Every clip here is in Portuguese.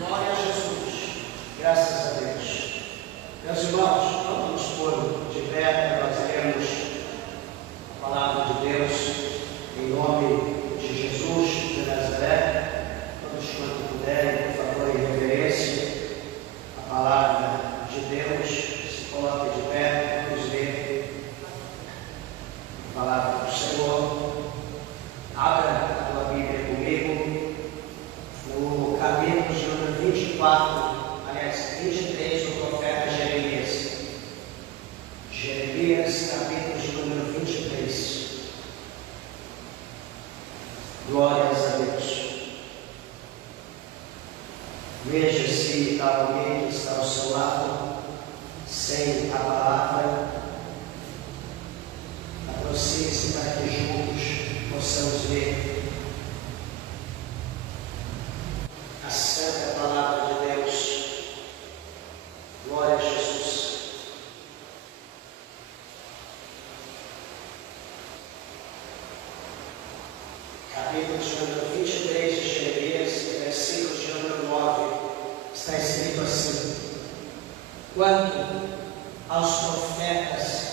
Glória a Jesus. Graças a Deus. Meus irmãos, vamos nos pôr de pé para nós lermos a palavra de Deus em nome de Jesus de Nazaré. Todos quanto puderem, por favor, em reverência a palavra de Deus, se coloque de pé, vamos ler a palavra do Senhor. Abra a tua Bíblia comigo no capítulo de número 24, aliás, 23 do profeta Jeremias. Jeremias, capítulo de número 23. Glórias a Deus. Veja se há alguém que está ao seu lado sem a palavra. Aproxime-se para que juntos possamos ver a santa palavra de Deus. Glória a Jesus. Capítulo de número 23 de Jeremias, versículo de número 9, está escrito assim: quanto aos profetas,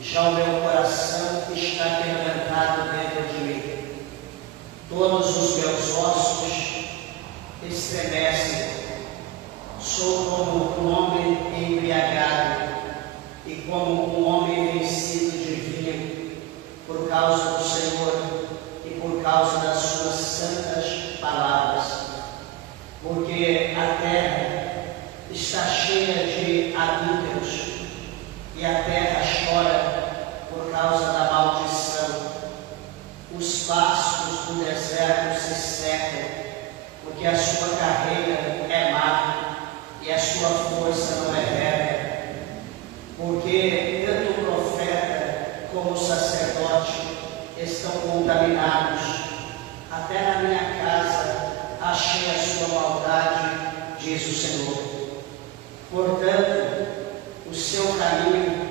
já o meu coração está quebrantado dentro de mim. Todos os meus ossos estremecem. Sou como um homem embriagado e como um homem vencido de vinho, por causa do Senhor e por causa das suas santas palavras. Porque a terra está cheia de adúlteros e a terra chora por causa da maldição. Os pastos do deserto se secam, porque a sua carreira é má e a sua força não é reta. Porque tanto o profeta como o sacerdote estão contaminados. Até na minha casa achei a sua maldade, diz o Senhor. Portanto, o seu caminho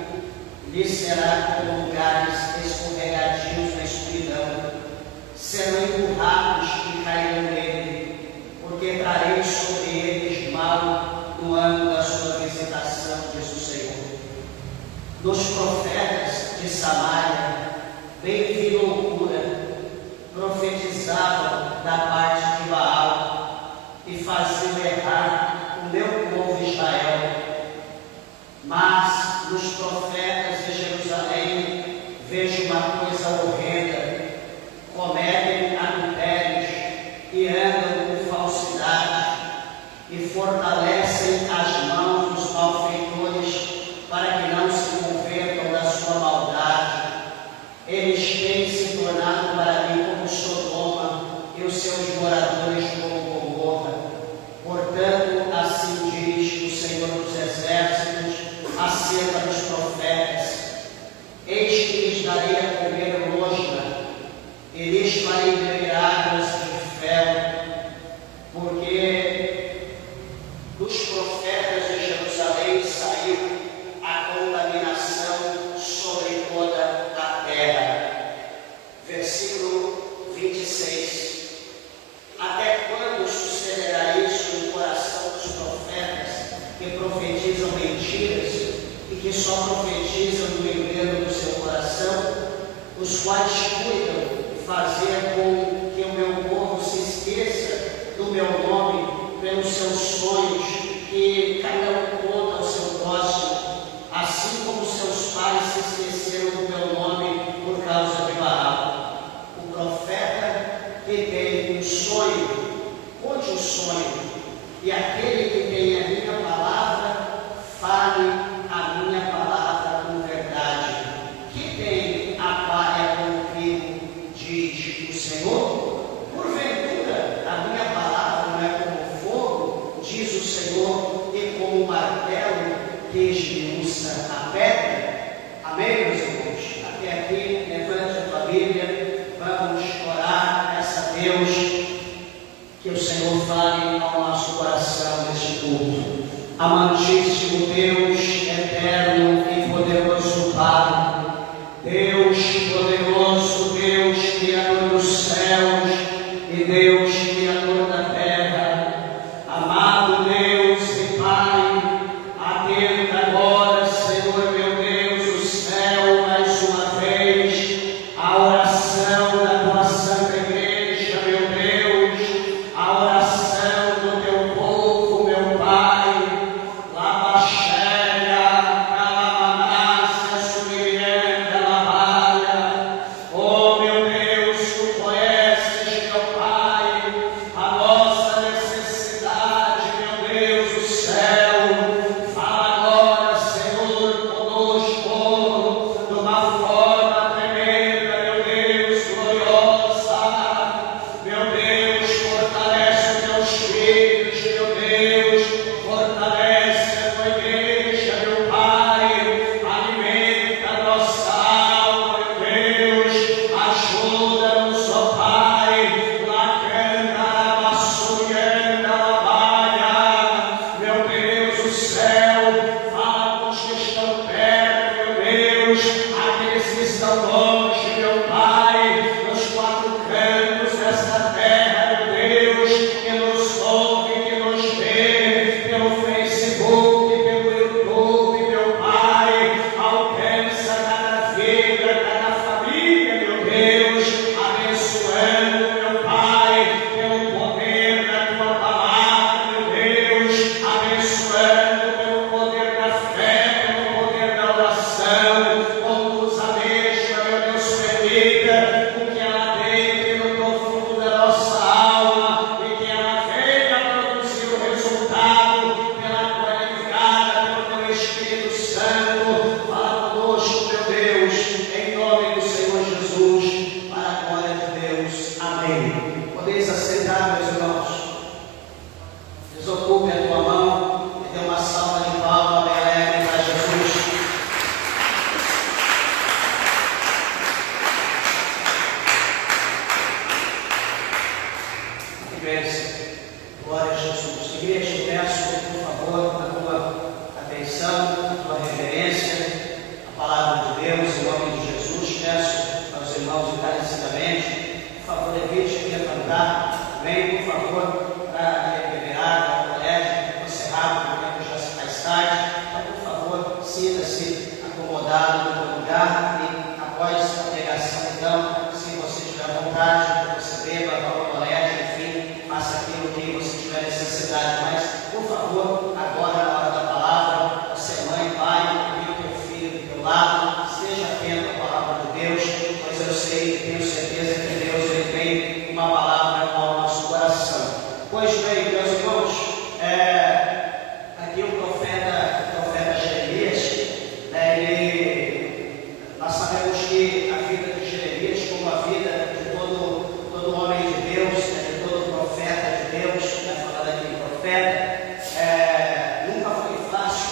lhe será como lugares escorregadios na escuridão. Serão empurrados e cairão nele, porque trarei sobre eles mal no ano da sua visitação, diz o Senhor. Dos profetas de Samaria bem vi loucura, profetizavam da parte de Baal e faziam errar o meu povo Israel. Mas nos profetas de Jerusalém vejo uma coisa horrenda: cometem adultérios e andam com falsidade e fortalecem as mãos dos malfeitores para que não se convertam da sua maldade. Eles têm se tornado para mim como Sodoma e os seus moradores como Gomorra. Portanto, assim diz o Senhor dos Exércitos acerca dos profetas: eis que lhes darei a comer losna, e lhes farei beber águas de fel, porque dos profetas de Jerusalém saiu a contaminação sobre toda a terra. Versículo 26. Até quando sucederá isso no coração dos profetas que profetizam mentiras e que só profetizam no engano do seu coração, os quais cuidam fazer com que o meu povo se esqueça do meu nome pelos seus sonhos, que cairão contra o seu próximo, assim como seus pais se esqueceram do meu nome por causa de Baal. O profeta que tem um sonho, conte o sonho, e aquele que tem a minha palavra, fale a minha palavra com verdade. Que tem a palha com o trigo, diz o Senhor? Porventura a minha palavra não é como fogo, diz o Senhor, e como um martelo que esmiuça a pedra? Amém, meus irmãos? Até aqui, levante a tua Bíblia, vamos orar, peça a Deus que o Senhor fale ao nosso coração neste culto. Amantíssimo Deus, eterno e poderoso Pai, Deus poderoso, Deus criador dos céus e Deus criador da terra, amado Glória a Jesus. Igreja, eu peço, por favor, a tua atenção, a tua reverência, a palavra de Deus, em nome de Jesus. Peço aos irmãos encarecidamente, por favor, evite me levantar. Venha, por favor, para me recuperar, para o colégio, encerrado, porque já se faz tarde. Então, por favor, sinta-se acomodado no seu lugar e, após a pregação, então, se você tiver vontade, você beba, vá ao colégio, enfim, faça aquilo que você tiver necessidade. Mas, por favor, agora, na hora da palavra, você, mãe, pai, e o teu filho do teu lado, esteja atento à palavra de Deus, pois eu sei e tenho certeza que Deus ele tem uma palavra ao nosso coração. Pois bem, meus irmãos, aqui o profeta Jeremias, nós sabemos que a vida de Jeremias, como a vida de todo homem de Deus, de todo profeta de Deus, falando aqui de profeta, nunca foi fácil,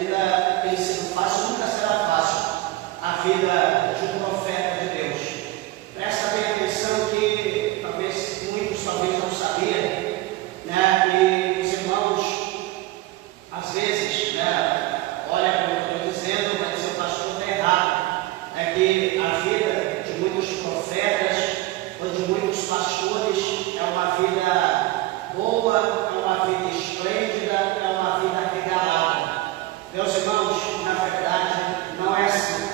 nunca tem sido fácil, nunca será fácil a vida de um profeta de Deus. Presta bem atenção que talvez muitos não sabiam, e os irmãos, às vezes, olha como eu estou dizendo, mas o pastor está errado. É que a vida de muitos profetas ou de muitos pastores é uma vida boa, é uma vida esplêndida, é uma vida regalada. Meus irmãos, na verdade, não é assim.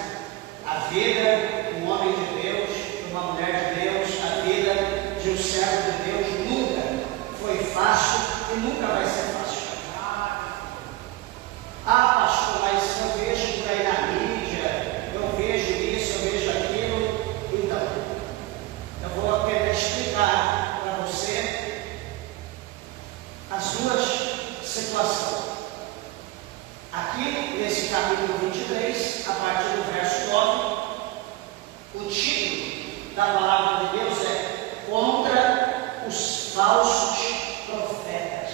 A vida de um homem de Deus, de uma mulher de Deus, a vida de um servo de Deus nunca foi fácil e nunca vai ser fácil. Ah, pastor, mas eu vejo por aí na mídia, eu vejo isso, eu vejo aquilo. Então, eu vou tentar explicar para você as duas situações. Aqui, nesse capítulo 23, a partir do verso 9, o título da palavra de Deus é Contra os Falsos Profetas.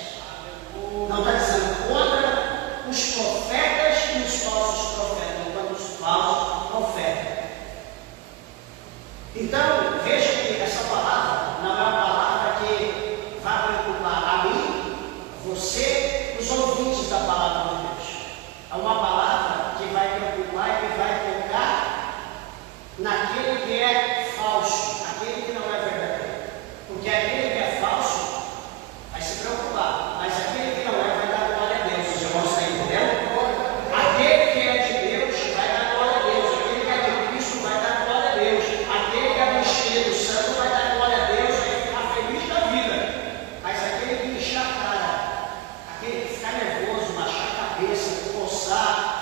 Não está dizendo contra os profetas e os falsos profetas, não contra os falsos profetas. Então, veja que essa palavra não é uma palavra que vai preocupar a mim, você, os ouvintes da palavra de Deus. É uma palavra que vai preocupar e que vai tocar naquele que é falso, aquele que não é verdadeiro. Porque aquele que é falso vai se preocupar, mas aquele que não é vai dar glória a Deus. Os irmãos estão entendendo? Aquele que é de Deus vai dar glória a Deus, aquele que é de Cristo vai dar glória a Deus, aquele que é do Espírito Santo vai dar glória a Deus, vai ficar feliz da vida. Mas aquele que encher a cara, aquele que ficar nervoso, baixar a cabeça, coçar,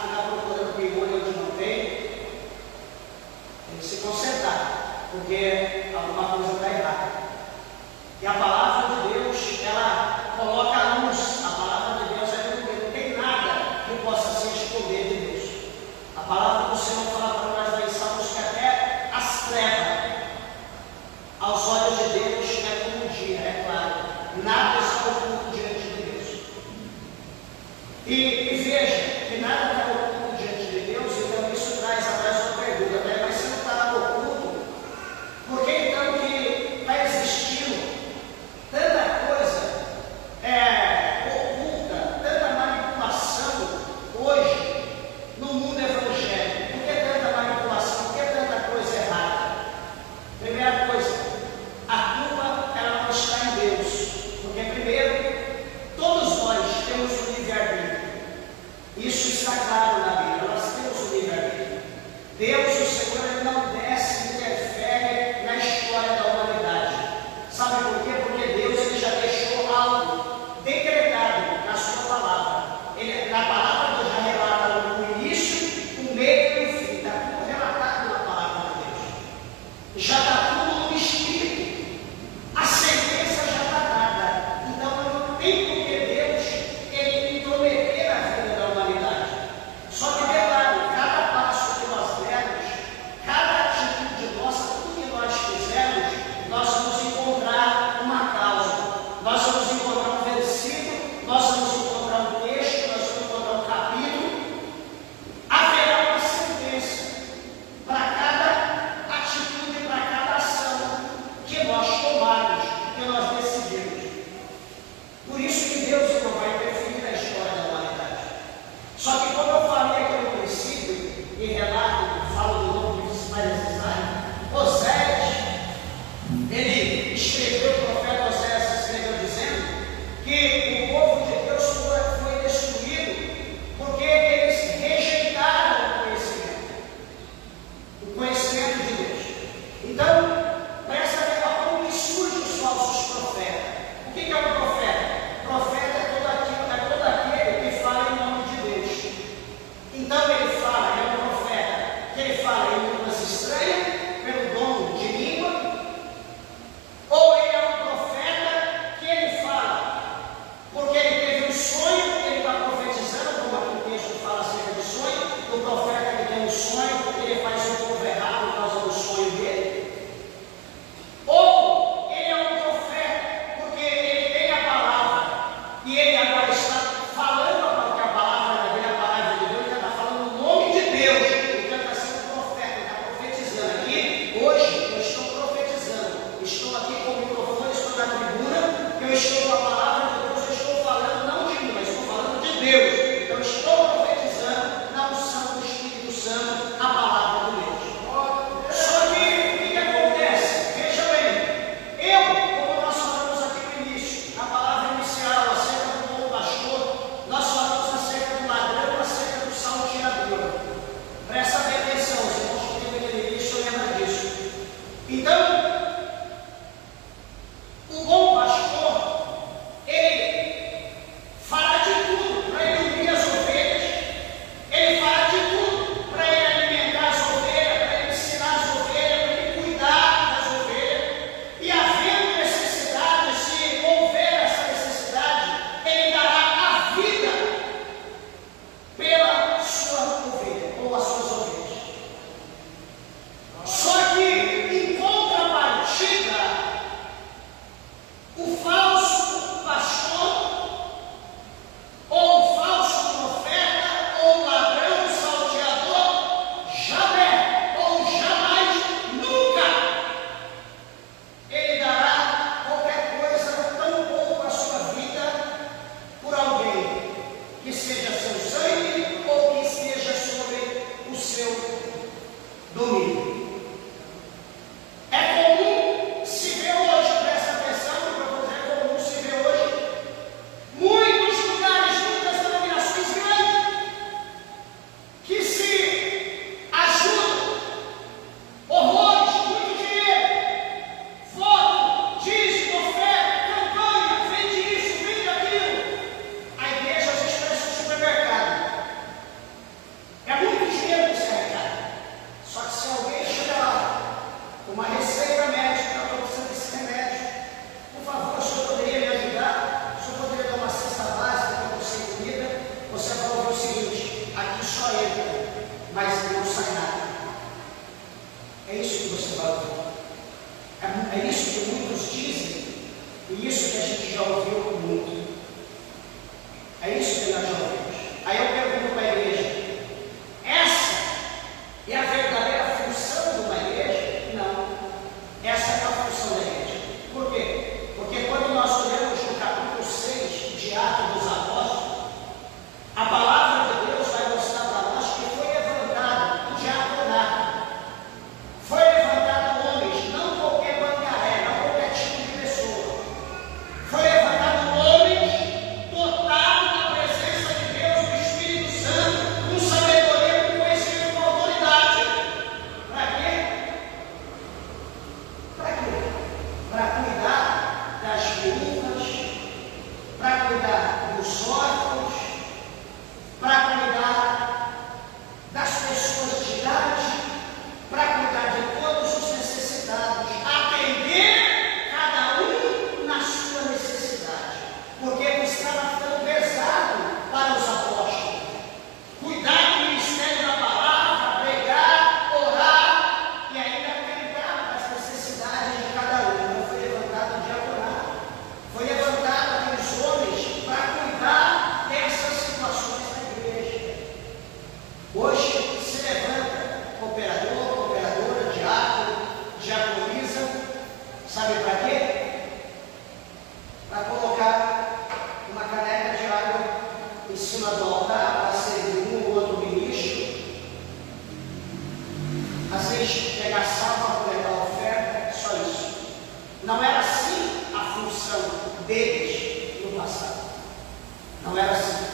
Não era assim.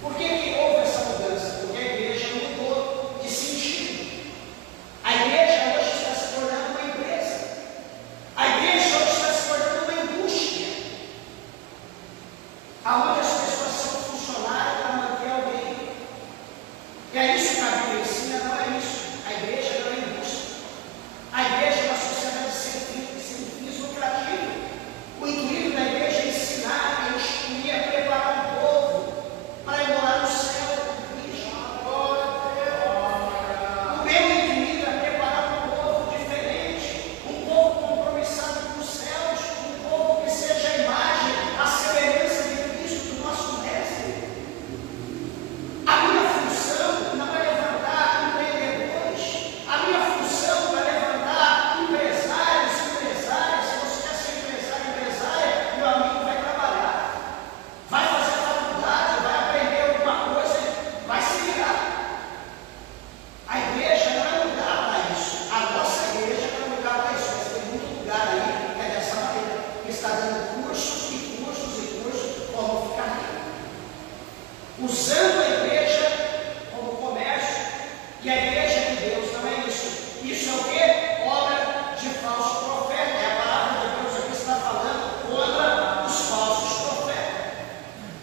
Por que que houve essa mudança? Porque a igreja mudou de sentido. A igreja hoje está se tornando uma empresa. A igreja hoje está se tornando uma indústria, aonde as pessoas são funcionárias para manter alguém. E é isso que a Bíblia ensina, não é isso. A igreja não é indústria. A igreja é uma sociedade sem fins lucrativos. O intuito da igreja é ensinar, é instruir, é preparar o povo para ir morar no céu com Cristo. O meu intuito é preparar um povo diferente, um povo compromissado com os céus, um povo que seja a imagem, a semelhança de Cristo, do nosso mestre. A minha função não é levantar empreendedores, a minha função não é levantar empresários. Se você quer ser empresário, empresária, meu amigo, vai trabalhar, vai fazer faculdade, vai aprender alguma coisa, vai se virar. A igreja não é lugar para isso. A nossa igreja não é lugar para isso. Mas tem muito lugar aí que é dessa maneira, que está dando cursos e cursos e cursos como ficar rico, usando a igreja como comércio. E a igreja de Deus não é isso. Isso é o que? Obra de falso profeta. É a palavra de Deus aqui está falando contra os falsos profetas.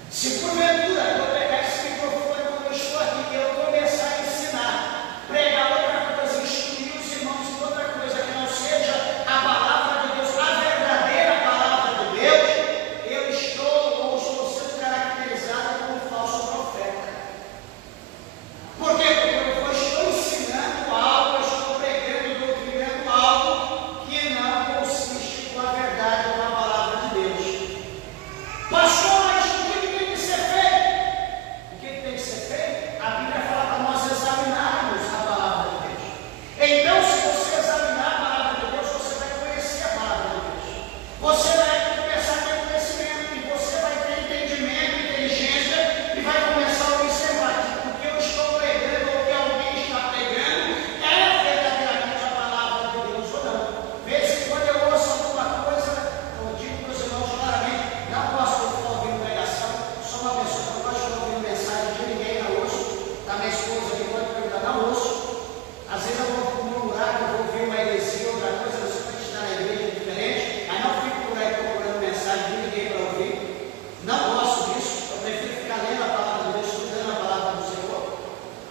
Se porventura eu pegar esse microfone como eu estou aqui e eu começar a ensinar, pregar outra coisa, instruir os irmãos em outra coisa que não seja a palavra de Deus, a verdadeira palavra de Deus, eu estou sendo caracterizado como falso profeta. Por quê? Porque eu estou ensinando algo, eu estou pregando, doutrinando algo que não consiste com a verdade, com a palavra de Deus. Pastor, mas o que tem que ser feito? O que tem que ser feito? A Bíblia fala para nós examinarmos a palavra de Deus. Então, se você examinar a palavra de Deus, você vai conhecer a palavra de Deus. Você vai começar a ter conhecimento, e você vai ter entendimento, inteligência, e vai começar a observar que o que eu estou pregando, ou o que alguém está pregando, é verdadeiramente a palavra de Deus ou não. De vez em quando eu ouço alguma coisa, eu digo para os irmãos claramente, não gosto de ficar ouvindo pregação, sou uma pessoa que não gosta de ouvir mensagem de ninguém, não ouço, da minha esposa que pode perguntar, não ouço. Às vezes eu vou murmurar, eu vou ouvir uma heresia, outra coisa, eu sou estar na igreja diferente, aí não fico por aí procurando mensagem de ninguém para ouvir. Não gosto disso, eu prefiro ficar lendo a palavra de Deus, estudando a palavra do Senhor,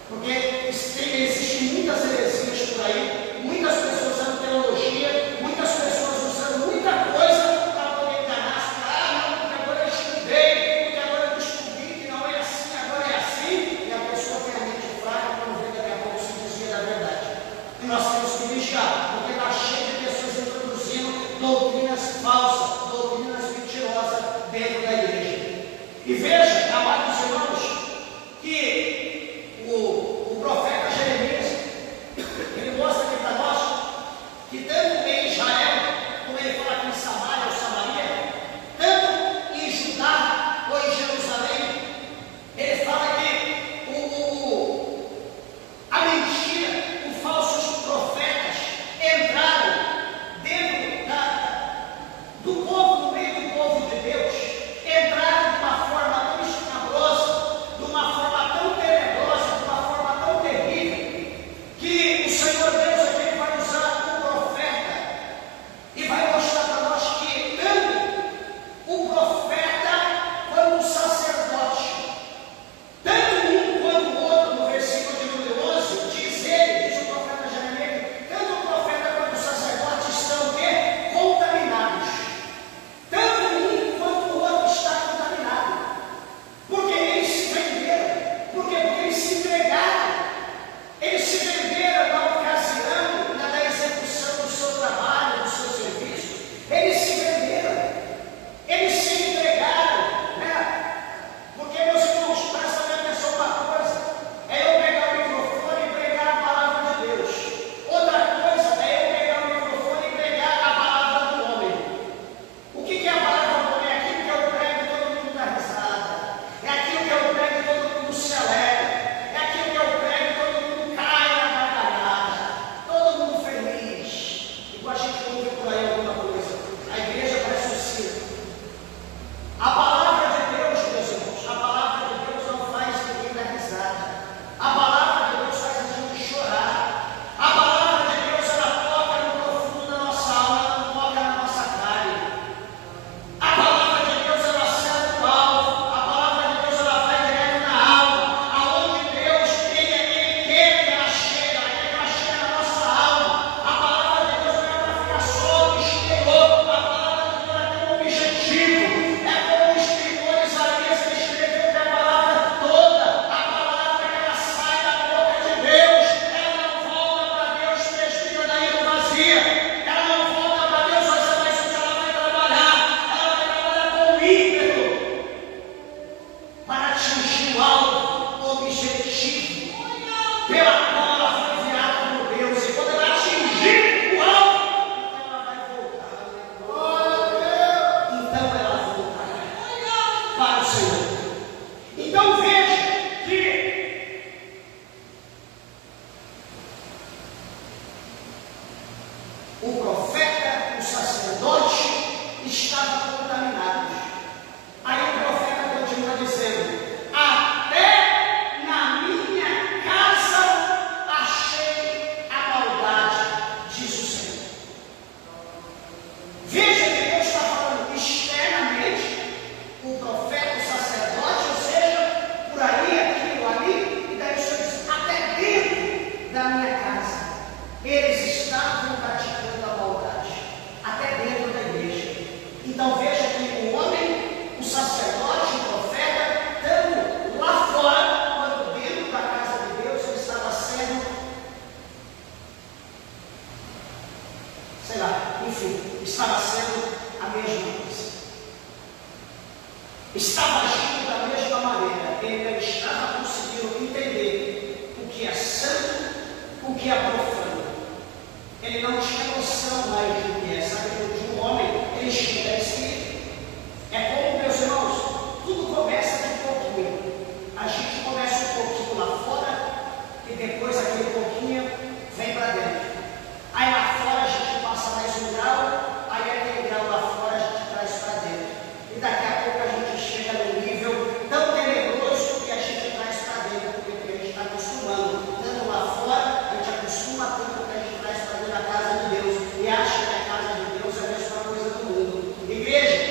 porque existem muitas heresias por aí, muitas pessoas usando teologia, muitas pessoas usando muita coisa para poder enganar. Não, porque agora eu estudei, porque agora eu descobri que não é assim, agora é assim, e a pessoa tem a mente fraca quando vê daqui a pouco se desvia da verdade. E nós temos que vigiar, porque está cheio de pessoas introduzindo doutrinas falsas, doutrinas mentirosas dentro da igreja. E veja, amados irmãos, que o profeta Jeremias, ele mostra aqui para nós que tanto em Israel, como ele fala aqui em Samaria ou Samaria, tanto em Judá ou em Jerusalém, ele fala que a mentira, os falsos profetas entraram dentro do povo, no meio do povo de Deus, entraram de uma forma tão estava agindo da mesma maneira. Ele não estava conseguindo entender o que é santo, o que é profano. Ele não tinha noção mais do que é. Sabe, de um homem, ele chega a espírito. É como, meus irmãos, tudo começa de pouquinho. A gente começa um pouquinho lá fora e depois aquele pouquinho vem para dentro. Aí lá fora a gente passa mais um grau, aí aquele grau lá fora a gente traz para dentro. E daqui a pouco a gente chega num nível tão tenebroso que a gente traz para dentro, porque a gente está acostumando. Tanto lá fora, a gente acostuma tanto que a gente traz para dentro da casa de Deus e acha que a casa de Deus é a mesma coisa do mundo. Igreja,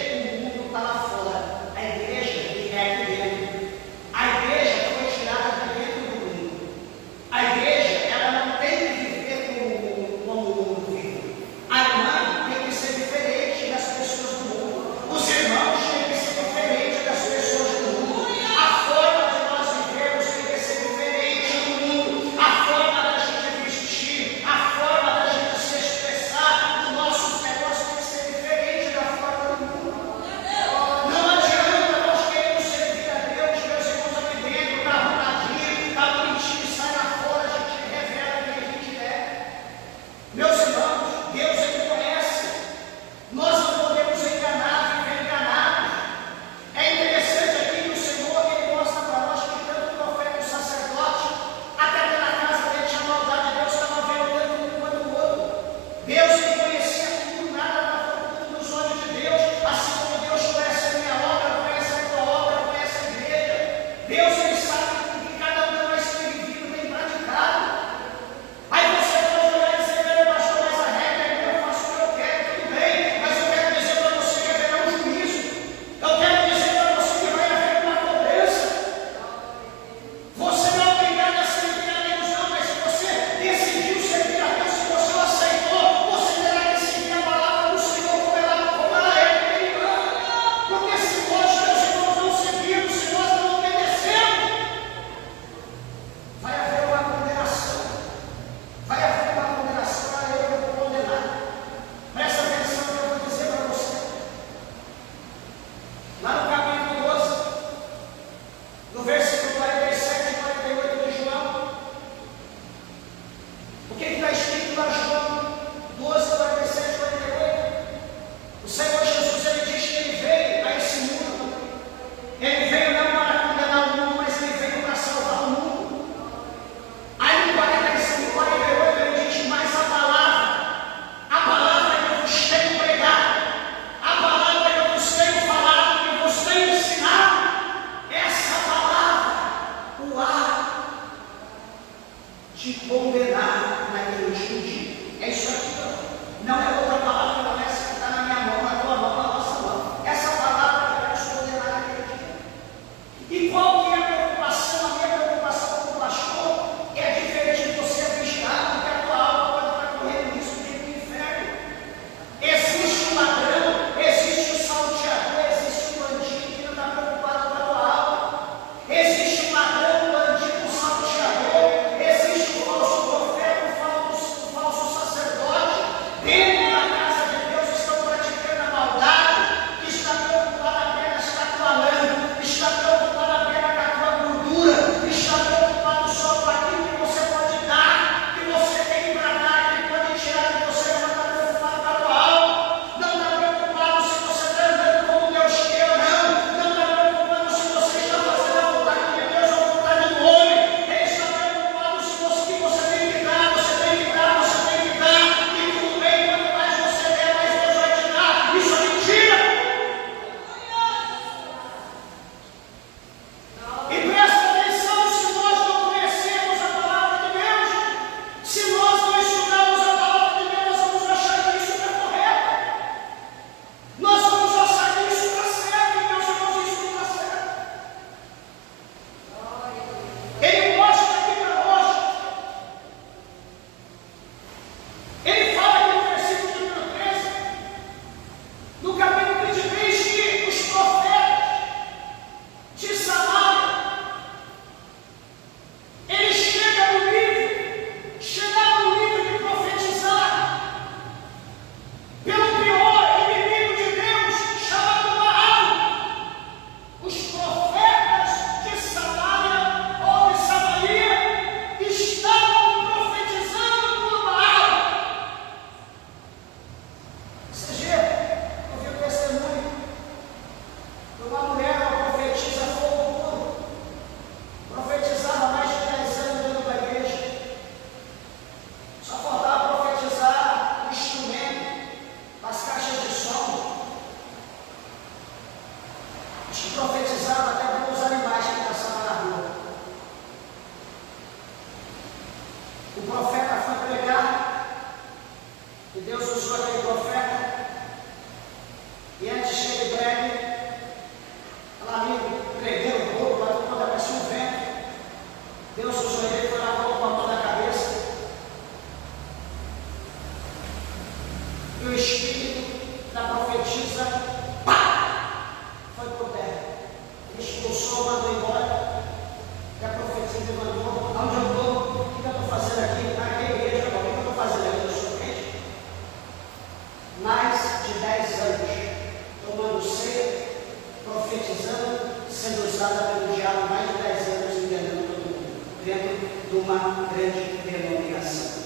de uma grande denominação.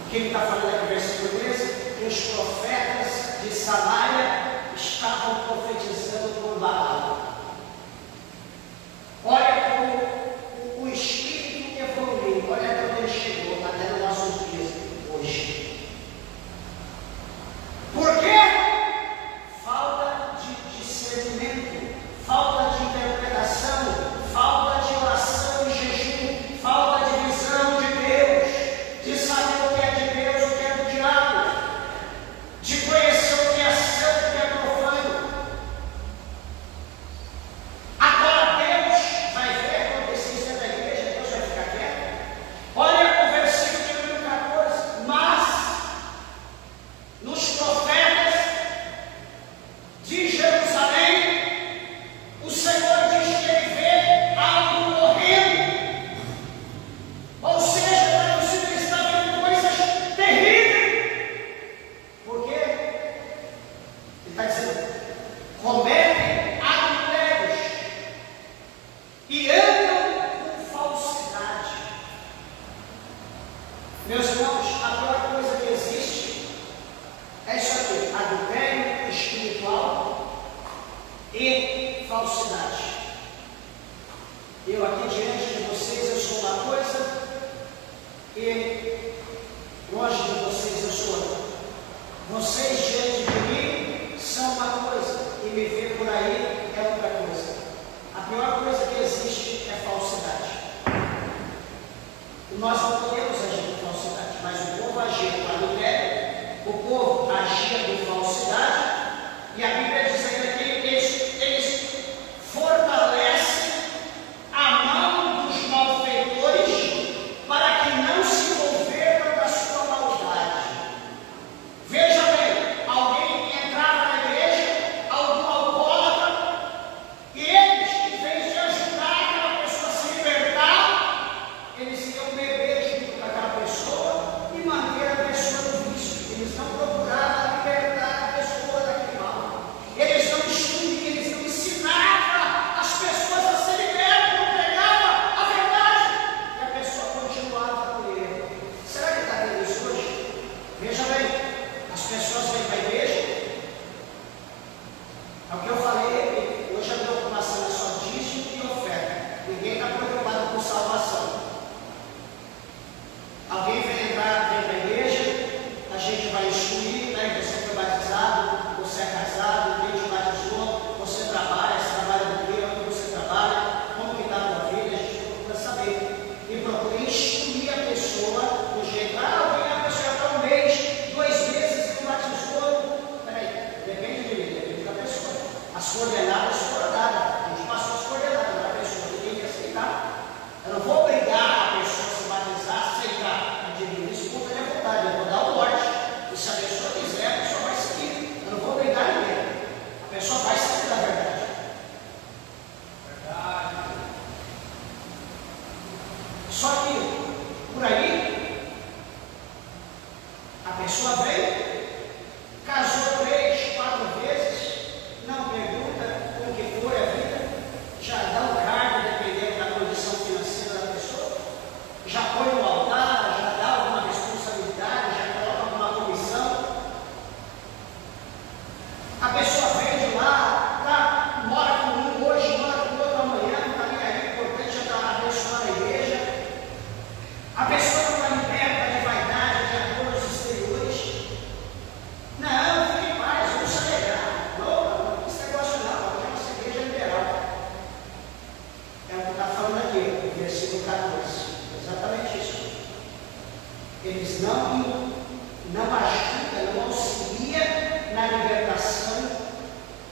O que ele está falando aqui no versículo 13? Que os profetas de Samaria estavam profetizando por Baal. Olha como o espírito evoluiu, olha onde ele chegou, até no nosso dia hoje. Por quê? Falta de discernimento, falta de interpretação, falta de oração e jejum, falta de visão de Deus, de saber o que é de Deus, o que é do diabo, de conhecer o que é santo, o que é profano. Agora Deus vai ver acontecer isso dentro da igreja, Deus vai ficar quieto. Olha o versículo de número 14. Mas nos profetas de Jerusalém, o Senhor diz que ele vê algo morrendo. Ou seja, traduzido, ele está vendo coisas terríveis. Por quê? Ele está dizendo: cometem adultérios e andam com falsidade. Meus irmãos, a pior coisa que existe é isso aqui: adultério espiritual e falsidade. Eu aqui diante de vocês eu sou uma coisa e longe de vocês eu sou outra. Vocês diante de mim são uma coisa e me ver por aí é outra coisa. A pior coisa que existe é falsidade. Nós não podemos agir com falsidade, mas o povo agia com adultério, o povo agia com falsidade, e a Bíblia diz ainda que eles fortalecem a mão dos malfeitores para que não se convertam da sua maldade. Veja bem, alguém entrava na igreja, algum alcoólatra, e eles, em vez de ajudar aquela pessoa a se libertar, eles iam beber junto com aquela pessoa e manter a pessoa no vício. Eles não procuravam libertar a pessoa daquele mal. Eles não instruíam, eles não ensinavam as pessoas a se libertar, não pregavam a verdade, e a pessoa continuava por ele. Será que está vendo isso hoje? Veja bem, as pessoas vêm para a igreja. É o que eu falei, hoje a preocupação é só dízimo e oferta. Ninguém está preocupado com salvação. Alguém vem para a igreja, a gente vai instruir, né? Você foi batizado, você é casado, quem te batizou, você trabalha do quê, onde você trabalha, como que está a tua vida, a gente procura saber. E procura instruir a pessoa do jeito, a pessoa já está 1 mês, 2 meses que batizou. Peraí, depende da pessoa. As coordenadas foram dadas, a gente passou as coordenadas, agora a pessoa tem que aceitar. Eu não vou obrigar a pessoa a se batizar, a aceitar. Eu digo isso por minha vontade, eu vou dar o norte. E se a pessoa quiser, a pessoa vai seguir. Eu não vou obrigar ninguém. A pessoa vai saber da verdade. Só que, por aí, a pessoa veio, casou 3, 4 vezes, não pergunta como que foi a vida, já dá um cargo dependendo da condição financeira da pessoa, já põe no altar, já dá alguma responsabilidade, já coloca alguma comissão. A pessoa vem de lá, mora com um hoje, mora com outro amanhã, não está nem aí, importante já está abençoando a igreja. A pessoa não está liberta de vaidade, de acordos exteriores. Não, fique em paz, vamos se alegrar. Não, esse negócio não, porque a nossa igreja é liberal. É o que está falando aqui, versículo 14. Exatamente isso. Eles não ajudam, não auxiliam na libertação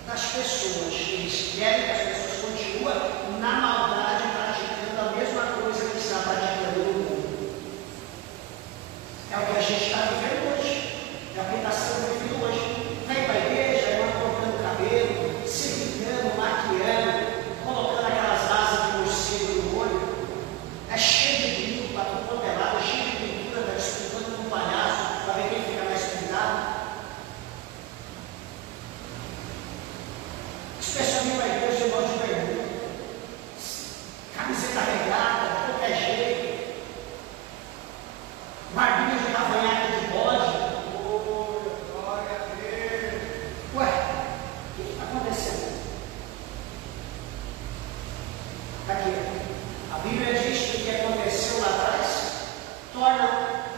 das pessoas. Eles querem que as pessoas continuem na maldade, praticando a mesma coisa que está praticando no mundo. É o que a gente está vivendo hoje. É o que está sendo vivido hoje. Vem para a igreja, vai cortando o cabelo, se pintando, maquiando, colocando aquelas asas de morcego no olho. É cheio de brinco para tudo quanto é lado, é cheio de pintura, está disputando com um palhaço para ver quem fica mais pintado. Especialmente para a igreja, eu gosto de pergunta. camiseta regata, de qualquer jeito, barbinha de cavanhaque de bode. Glória a Deus. Ué, o que está acontecendo? Aqui, a Bíblia diz que o que aconteceu lá atrás torna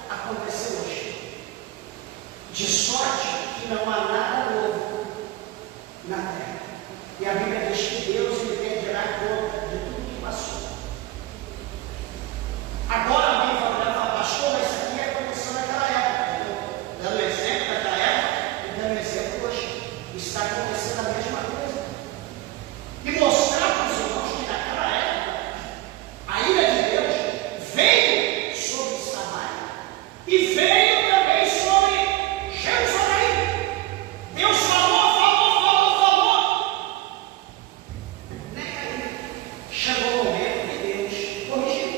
acontecer hoje. De sorte que não há nada novo na terra. E a Bíblia diz que Deus entenderá conta de tudo que passou. Agora alguém vai olhar e falar, pastor, mas isso aqui aconteceu naquela época. Estou dando exemplo daquela época e dando exemplo hoje. Está acontecendo a mesma coisa. E mostrar para os irmãos que naquela época a ira de Deus veio sobre Samaria e veio também sobre Jerusalém. Deus falou. Nem aí. Chegou o momento de Deus corrigir.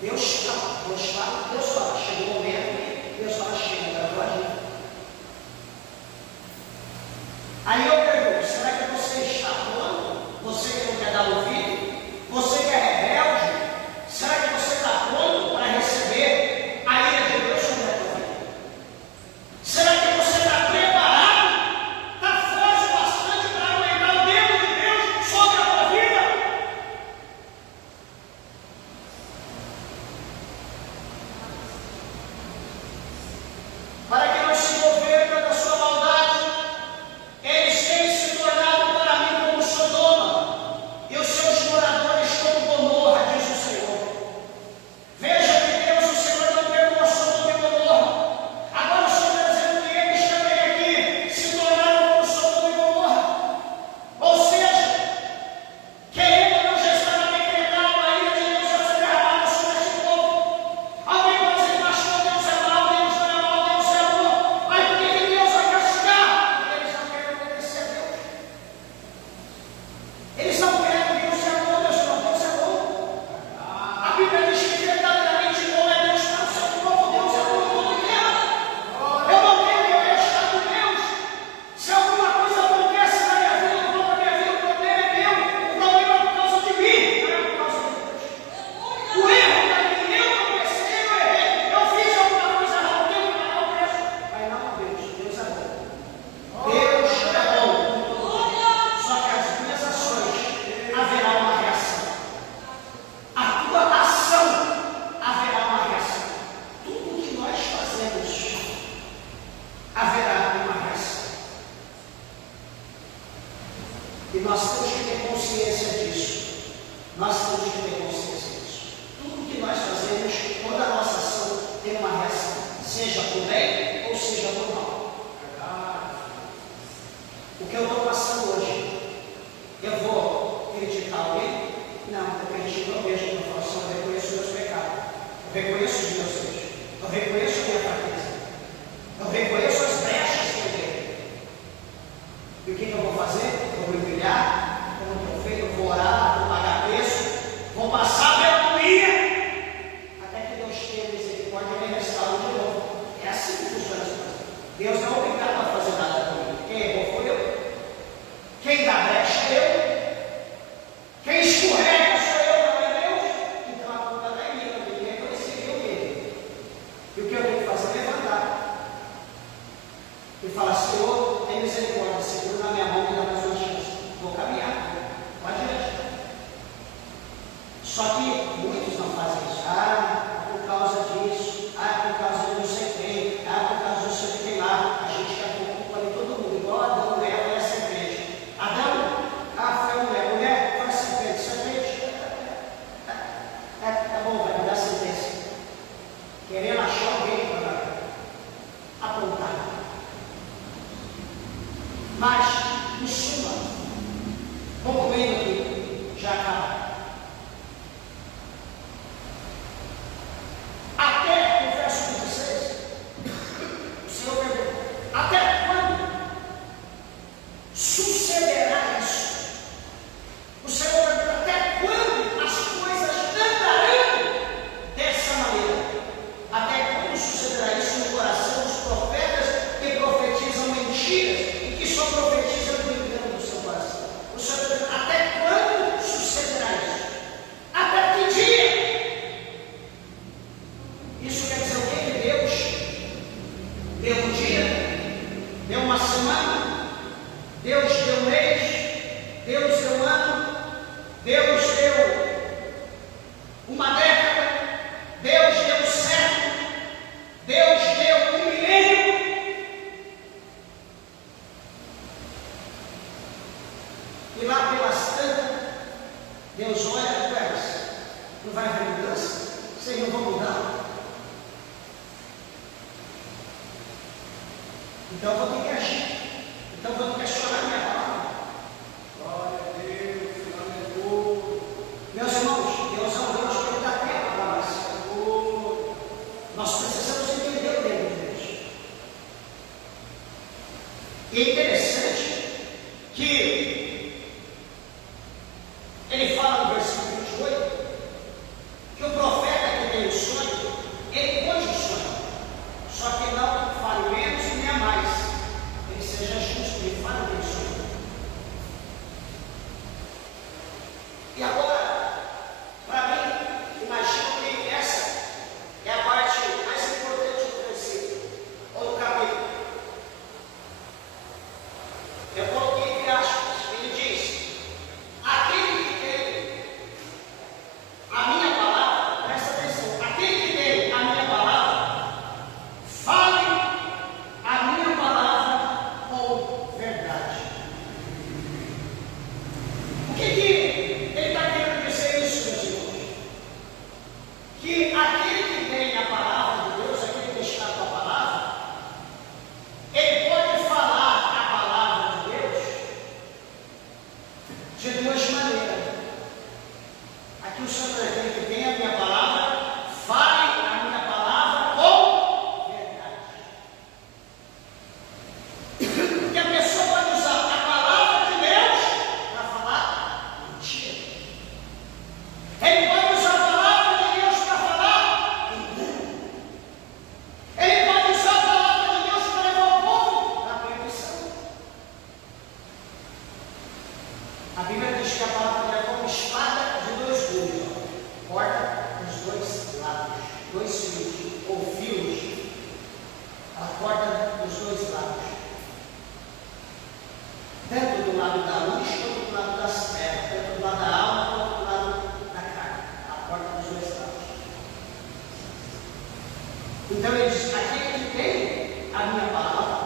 Deus fala. Chegou o momento que Deus fala, chega, agora eu vou agir. Aí eu pergunto, será que você está pronto? Você que não quer dar ouvido? Você que é rebelde? Será que você está pronto para receber a ira de Deus sobre a tua vida? Será que você está preparado? Está forte bastante para aguentar o dedo de Deus sobre a tua vida? Para que não se converta da sua maldade, eles têm se tornado para mim como Sodoma, e os seus moradores como Gomorra, diz o Senhor. Veja que Deus, o Senhor, não perdoou Sodoma e Gomorra. Agora o Senhor está dizendo que eles também aqui se tornaram como Sodoma e Gomorra. Ou seja, querendo ou não, já estava decretado a ira de Deus a ser derramada sobre esse povo. Alguém pode dizer, pastor, Deus é mau, Deus não é mau, Deus é amor. Mas por que Deus vai castigar? Porque eles não querem obedecer a Deus. Eles não querem que Deus seja bom, Deus não, Deus é bom. A Bíblia diz que verdadeiramente bom é Deus para o seu povo, Deus é bom em todo tempo. Eu não tenho que prestar por Deus. Se alguma coisa acontece na minha vida, eu vou para minha vida, o problema é meu. O problema é por causa de mim, não é por causa de Deus. O erro está em mim, eu não pensei, eu errei, eu fiz alguma coisa errada, eu tenho que pagar o preço. Mas não, Deus é bom. Deus é bom. Só que as minhas ações haverá uma reação. A tua ação haverá uma reação. Tudo que nós fazemos haverá uma reação. E nós temos que ter consciência disso. Nós temos que ter consciência disso. Tudo que nós fazemos, toda a nossa ação tem uma reação. Seja por bem ou seja por mal. O que eu estou passando hoje, eu vou criticar alguém? Não, eu critico eu mesmo, eu falo assim, eu reconheço meus pecados, eu reconheço os meus erros, eu reconheço a minha fraqueza, eu reconheço as brechas que eu tenho. E o que eu vou fazer? Eu vou humilhar, como eu tenho feito, eu vou orar, vou pagar preço, vou passar vergonha, até que Deus tenha misericórdia e me restaure de novo. É assim que funciona as coisas. Deus não é obrigado a fazer nada comigo. Quem errou foi eu. Quem dá brecha é eu. Quem escorrega sou eu, não é Deus. Então a culpa está em mim, eu tenho que reconhecer eu mesmo. E o que eu tenho que fazer é levantar. E falar, Senhor, tem misericórdia, segura na minha mão e dá mais uma chance. Vou caminhar. Vou adiante. Só que muitos não fazem isso. Por causa disso. Por causa de não sei quem. Por causa de não sei quem lá. A gente quer pôr culpa de todo mundo. Igual Adão, Eva e a serpente. Adão, foi a mulher. Mulher, foi a serpente. Serpente. Tá bom, vai me dar sentença. Querendo achar alguém para apontar. Mas, em suma, concluindo aqui, já acaba. Até o verso 16, o Senhor pergunta: até quando sucederá isso? O Senhor pergunta: até quando as coisas andarão dessa maneira? Até quando sucederá isso no coração dos profetas que profetizam mentiras e que só profetizam do engano do seu coração? O Senhor pergunta: até E lá pelas tantas, Deus olha para elas. Não vai haver mudança? Vocês não vão mudar? Então eu vou ter que agir. Então eu vou ter que questionar minha palavra. Glória a Deus, aleluia. Meus irmãos, Deus é um Deus que dá tempo para nós. Nós precisamos entender o reino de Deus. E é interessante que ele fala no versículo 28 que o profeta que tem o sonho, ele pode o sonho, só que não fale menos nem a mais. Ele seja justo, ele fala o sonho. E agora, para mim, imagino que essa é a parte mais importante do versículo, ou do capítulo. Eu coloquei entre aspas, ele diz: aquele que tem a minha palavra, presta atenção, aquele que tem a minha palavra, fale a minha palavra com verdade. O que ele está querendo dizer isso, meus irmãos? Que aquele que tem a palavra de Deus, aquele que está com a palavra, ele pode falar a palavra de Deus de duas maneiras. Aqui o Senhor é aquele que tem a minha palavra, fale a minha palavra com verdade. Porque a pessoa pode usar a palavra de Deus para falar mentira. Ele pode usar a palavra de Deus para falar engano. Ele pode usar a palavra de Deus para levar o povo à perdição. A Bíblia diz que a palavra é como espada de dois gumes, corta os dois lados, dois fios, ou fios, ela corta os dois lados, tanto do lado da luz quanto do lado das trevas, tanto do lado da alma quanto do lado da carne, ela corta dos dois lados. Então ele diz: aquele que tem a minha palavra,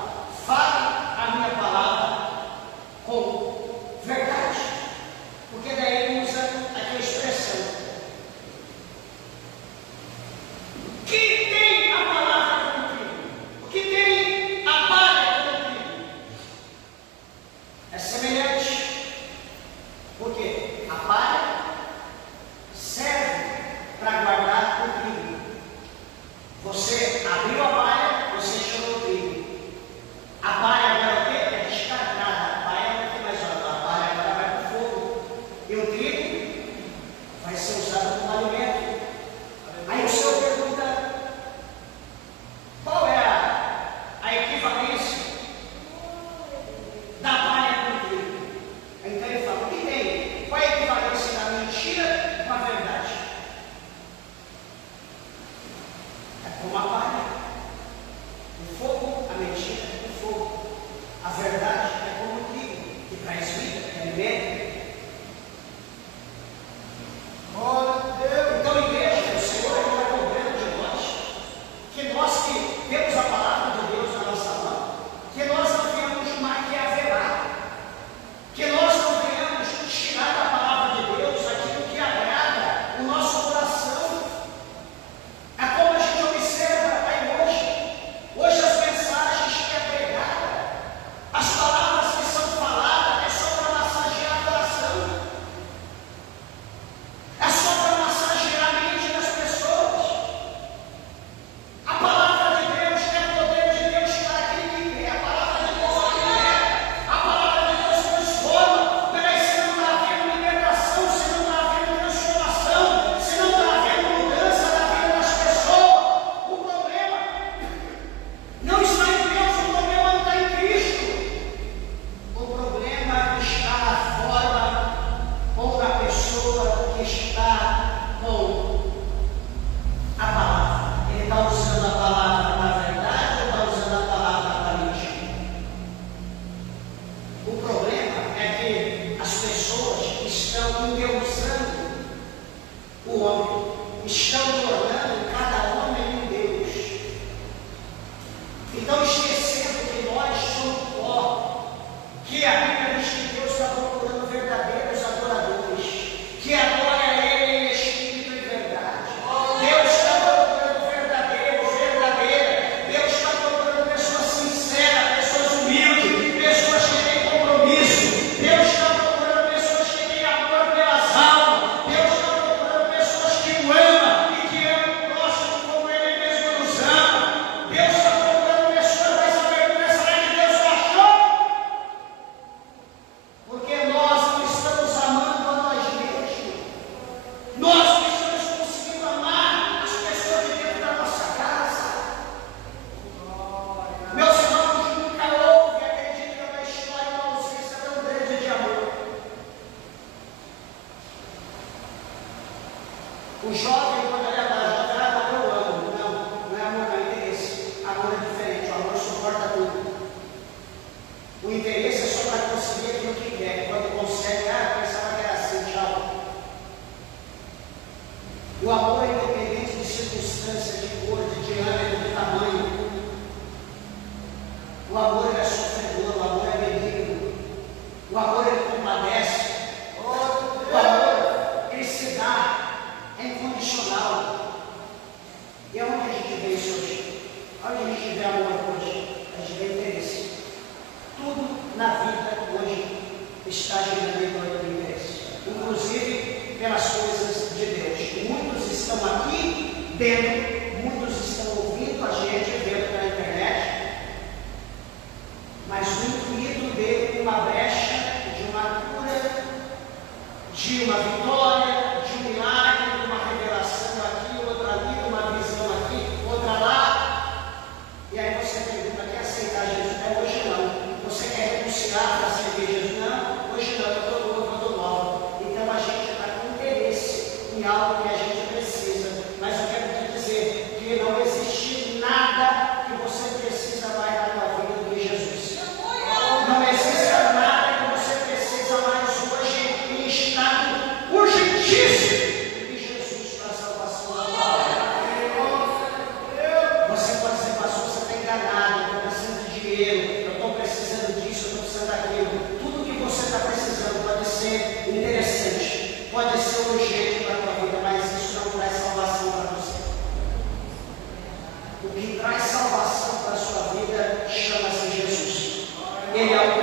fale a minha palavra com verdade. Porque daí ele usa aqui a expressão que tem a palavra como trigo, o que tem a palha como trigo. É semelhante. Por quê? A palha serve para guardar o trigo. Você abriu a palha, você tirou o trigo. A palha agora o quê? É descartada. A palha não tem mais nada. A palha agora vai para o fogo. E o trigo vai ser usado como alimento. Aí o Senhor pergunta: qual é a equivalência da palha com o trigo? Então ele fala: o que tem? Qual é a equivalência da mentira com a verdade? É como a palha. O fogo, a mentira é o fogo. A verdade é como o trigo, que traz vida, que alimenta. Glória a Deus. Então, igreja, o Senhor está cobrando de nós que nós que temos a palavra de Deus na nossa mão, que nós não venhamos maquiavelar, que nós não venhamos tirar da palavra de Deus aquilo que agrada o nosso coração. É como a gente observa aí hoje. Hoje as mensagens que é pregada, as palavras que são faladas, é só para massagear o coração. É só para massagear a mente das pessoas. A palavra de Deus é poder de Deus para aquele que crê. A palavra de Deus alimenta. A palavra de Deus transforma. Peraí, se não está havendo libertação, se não está havendo transformação, se não está havendo mudança na vida das pessoas, o problema não está em Deus, o problema não está em Cristo. O problema está na forma ou na pessoa que está com a palavra. Ele está usando a palavra para a verdade ou está usando a palavra para a mentira? O problema é que as pessoas estão endeusando o homem, estão tornando cada homem um Deus. Então, esquecendo que nós somos pó, que a Bíblia diz que Deus está procurando verdade. O jovem, quando ele é jovem, amor eu amo. Não é amor, não é interesse. Amor é diferente, o amor suporta tudo. O interesse é só para conseguir aquilo que quer. Quando consegue, pensava que era assim, tchau. O amor é independente de circunstância, de cor, de diâmetro, de tamanho. O amor é sofredor, o amor é benigno. O amor ele compadece. O amor ele se dá, é incondicional. E aonde a gente vê isso hoje? Onde a gente vê amor hoje? A gente vê interesse. Tudo na vida hoje está girando em torno do interesse, inclusive pelas coisas de Deus. Muitos estão aqui dentro, muitos estão ouvindo a gente, vendo pela internet, mas o intuito de uma brecha, de uma cura, de uma vitória, de um milagre, de uma revelação aqui, outra ali, uma visão aqui, outra lá. E aí você pergunta, quer aceitar Jesus? É hoje não. Você quer renunciar para servir Jesus? Não, hoje não, eu estou novo, eu estou nova. Então a gente está com interesse em algo que a gente precisa. Mas eu quero te dizer que não existe nada que você precisa mais na tua vida do que Jesus. Não existe nada que você precisa mais hoje em estado urgentíssimo do que Jesus para a salvação da tua vida. Você pode ser pastor, você está enganado, estou precisando de dinheiro. Precisando disso, eu estou precisando daquilo. Tudo que você está precisando pode ser interessante, pode ser urgente para a tua vida, mas isso não traz salvação para você. O que traz salvação para a sua vida chama-se Jesus. Ele é o